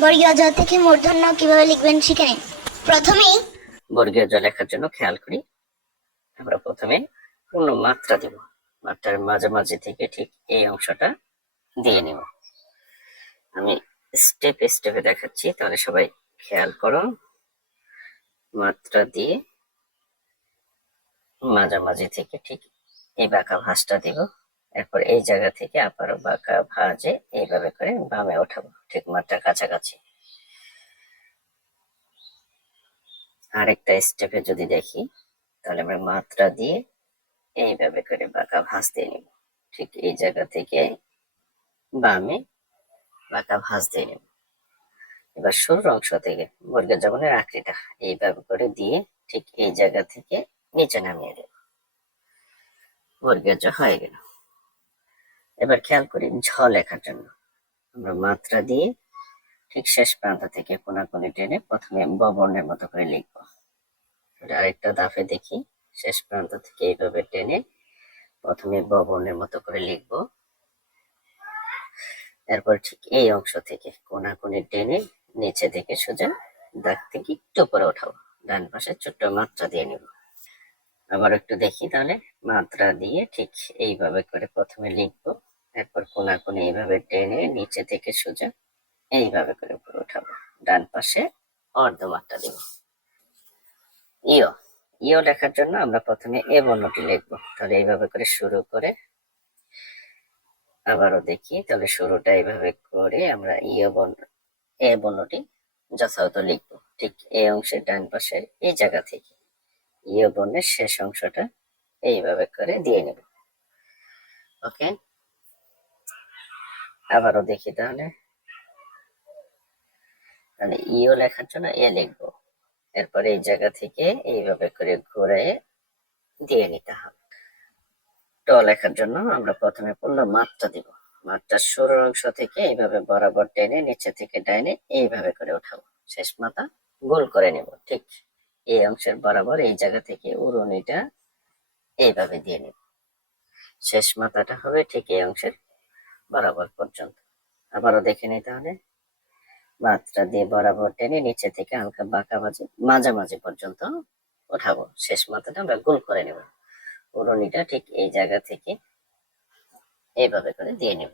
বর্গীয় জ থেকে মূর্ধন্য কীভাবে লিখবেন শিখে নিন। প্রথমেই বর্গীয় জ লেখার জন্য খেয়াল করি। আমরা প্রথমে পূর্ণ মাত্রা দিব। মাত্রার মাঝামাঝি থেকে ঠিক এই অংশটা দিয়ে নিব। আমি স্টেপে স্টেপে দেখাচ্ছি, তাহলে সবাই খেয়াল করো। মাত্রা দিয়ে মাঝামাঝি থেকে ঠিক এই বাঁকা ভাঁজটা দিব। এরপর এই জায়গা থেকে আবারও বাঁকা ভাঁজে এইভাবে করে বামে ওঠাবো, ঠিক মাত্রার কাছাকাছি। আরেকটা স্টেপে যদি দেখি, তাহলে আমরা মাত্রা দিয়ে এইভাবে করে বাঁকা ভাঁজ দিয়ে নিব। ঠিক এই জায়গা থেকে বামে বাঁকা ভাঁজ দিয়ে নিব। এবার শুরুর অংশ থেকে বর্গের জবনের আকৃতিটা এইভাবে করে দিয়ে ঠিক এই জায়গা থেকে নিচে নামিয়ে দেব। বর্গের হয়ে গেল। এবার খেয়াল করি ঝ লেখার জন্য। আমরা মাত্রা দিয়ে ঠিক শেষ প্রান্ত থেকে কোনাকুনি টেনে প্রথমে ব বর্ণের মতো করে লিখব। আরেকটা দাফে দেখি। শেষ প্রান্ত থেকে এইভাবে টেনে প্রথমে ব বর্ণের মতো করে লিখব। এরপর ঠিক এই অংশ থেকে কোনাকুনি টেনে নিচে থেকে সোজা দাগ থেকে একটু উপরে ওঠাবো। ডান পাশে ছোট্ট মাত্রা দিয়ে নিব। আবার একটু দেখি তাহলে। মাত্রা দিয়ে ঠিক এইভাবে করে প্রথমে লিখব। এরপর কোনা কোনাকুনি এইভাবে টেনে নিচে থেকে সোজা এইভাবে করে উপরে উঠাবো। ডান পাশে অর্ধমাত্রা দিব। ইও ইও লেখার জন্য আমরা প্রথমে এ বর্ণটি লিখব। তাহলে এইভাবে করে শুরু করে আবারও দেখি। তাহলে শুরুটা এইভাবে করে আমরা ইও বর্ণ, এ বর্ণটি যথাযথ লিখব। ঠিক এই অংশের ডান পাশের এই জায়গা থেকে। বর্ণের শেষ অংশটা এইভাবে করে দিয়ে নেব। ওকে আবারও দেখি তাহলে। তাহলে ইও লেখার জন্য এ লিখব। এরপরে এই জায়গা থেকে এইভাবে করে ঘুরে দিয়ে নিতে হবে। ট লেখার জন্য আমরা প্রথমে পূর্ণ মাত্রা দিব। মাত্রার শুরুর অংশ থেকে এইভাবে বরাবর টেনে নিচে থেকে ডাইনে এইভাবে করে উঠাবো। শেষ মাথা গোল করে নেব, ঠিক? এই অংশের বরাবর এই জায়গা থেকে উড়ুনিটা এইভাবে দিয়ে নেব। শেষ মাথাটা হবে ঠিক এই অংশের বরাবর পর্যন্ত। আবারও দেখে নিই তাহলে। মাত্রা দিয়ে বরাবর টেনে নিচে থেকে হালকা বাঁকা মাঝে মাঝামাঝি পর্যন্ত ওঠাবো। শেষ মাথাটা আমরা গোল করে নেব। উড়নিটা ঠিক এই জায়গা থেকে এইভাবে করে দিয়ে নেব।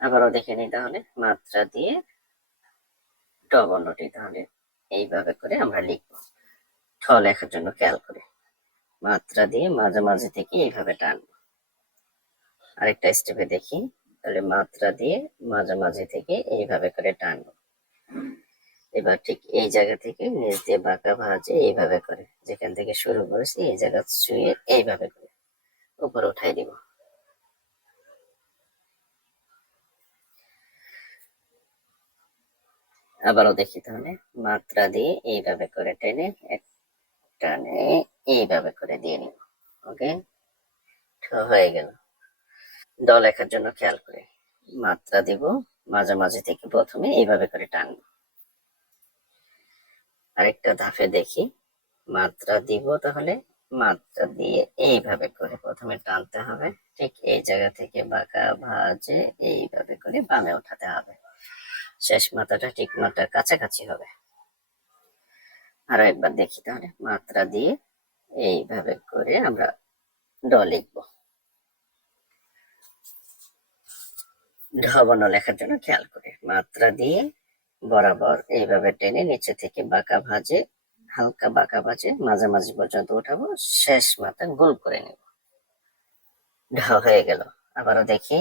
আবারও দেখে নিই তাহলে। মাত্রা দিয়ে ডবর্ণটি তাহলে। এইভাবে করে আমরা লিখব। ঠ লেখার জন্য খেয়াল করে। মাত্রা দিয়ে মাঝামাঝি থেকে এইভাবে টানবো। আরেকটা স্টেপে দেখি। তাহলে মাত্রা দিয়ে মাঝামাঝি থেকে এইভাবে করে টানবো। এবার ঠিক এই জায়গা থেকে নিচ দিয়ে বাঁকা ভাঁজে এইভাবে করে। যেখান থেকে শুরু করেছি, এই জায়গা ছুঁয়ে এইভাবে করে। উপরে উঠাই দিব। আবারও দেখি তাহলে। মাত্রা দিয়ে এইভাবে করে টেনে টানে এইভাবে করে দিয়ে নিব। ওকে? হয়ে গেল। ড লেখার জন্য খেয়াল করে। মাত্রা দিব, মাঝামাঝি থেকে প্রথমে এইভাবে করে টানবো। আরেকটা ধাপে দেখি। মাত্রা দিব তাহলে মাত্রা দিয়ে এইভাবে করে প্রথমে টানতে হবে। ঠিক এই জায়গা থেকে বাঁকা ভাজে এইভাবে করে বামে ওঠাতে হবে। শেষ মাথাটা ঠিক মাত্রার কাছাকাছি হবে। আরও একবার দেখি তাহলে, মাত্রা দিয়ে এইভাবে করে আমরা ড লিখব। ঢবন লেখার জন্য খেয়াল করে, মাত্রা দিয়ে বরাবর এইভাবে টেনে নিচে থেকে বাঁকা ভাজে, হালকা বাঁকা ভাজে মাঝামাঝি পর্যন্ত উঠাবো, শেষ মাথা গোল করে নেব। ঢ হয়ে গেল। আবারও দেখি।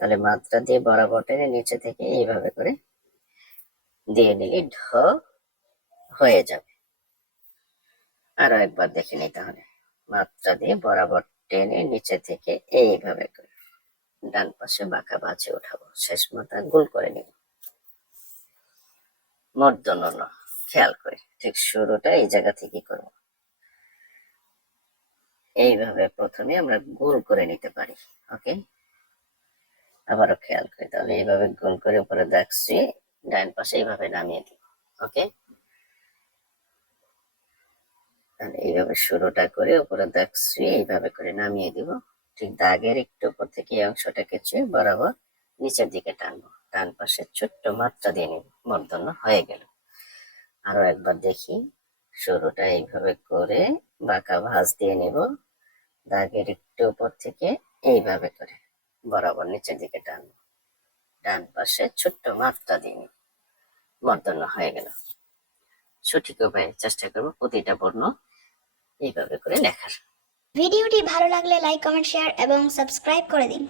তাহলে মাত্রা দিয়ে বরাবর টেনে নিচে থেকে এইভাবে করে দিয়ে নিলে ঢ হয়ে যাবে। আরও একবার দেখে নিই তাহলে। মাত্রা দিয়ে বরাবর টেনে নিচে থেকে এইভাবে করে ডান পাশে বাঁকা বাঁচে উঠাবো শেষ মাথা গোল করে নিব। মর্দন খেয়াল করে, ঠিক শুরুটা এই জায়গা থেকে করব। এইভাবে প্রথমে আমরা গোল করে নিতে পারি, ওকে? আবারও খেয়াল করি তাহলে এইভাবে গোল করে উপরে দেখছি ডান পাশে এইভাবে নামিয়ে দিব ওকে? তাহলে এইভাবে শুরুটা করে উপরে দেখছি এইভাবে করে নামিয়ে দিব। ঠিক দাগের একটু উপর থেকে এই অংশটাকে ছুঁয়ে বরাবর নিচের দিকে টানবো। ডান পাশে ছোট্ট মাত্রা দিয়ে নিব মূর্ধন্য হয়ে গেল। আরও একবার দেখি, শুরুটা এইভাবে করে বাঁকা ভাঁজ দিয়ে নিব। দাগের একটু উপর থেকে এইভাবে করে। বরাবর নিচের দিকে টান ডান পাশে ছোট্ট মাত্রা দিন। মর্দন্য হয়ে গেল। সঠিক উপায়ে চেষ্টা করব প্রতিটা বর্ণ এইভাবে করে লেখার। ভিডিওটি ভালো লাগলে লাইক, কমেন্ট, শেয়ার এবং সাবস্ক্রাইব করে দিন।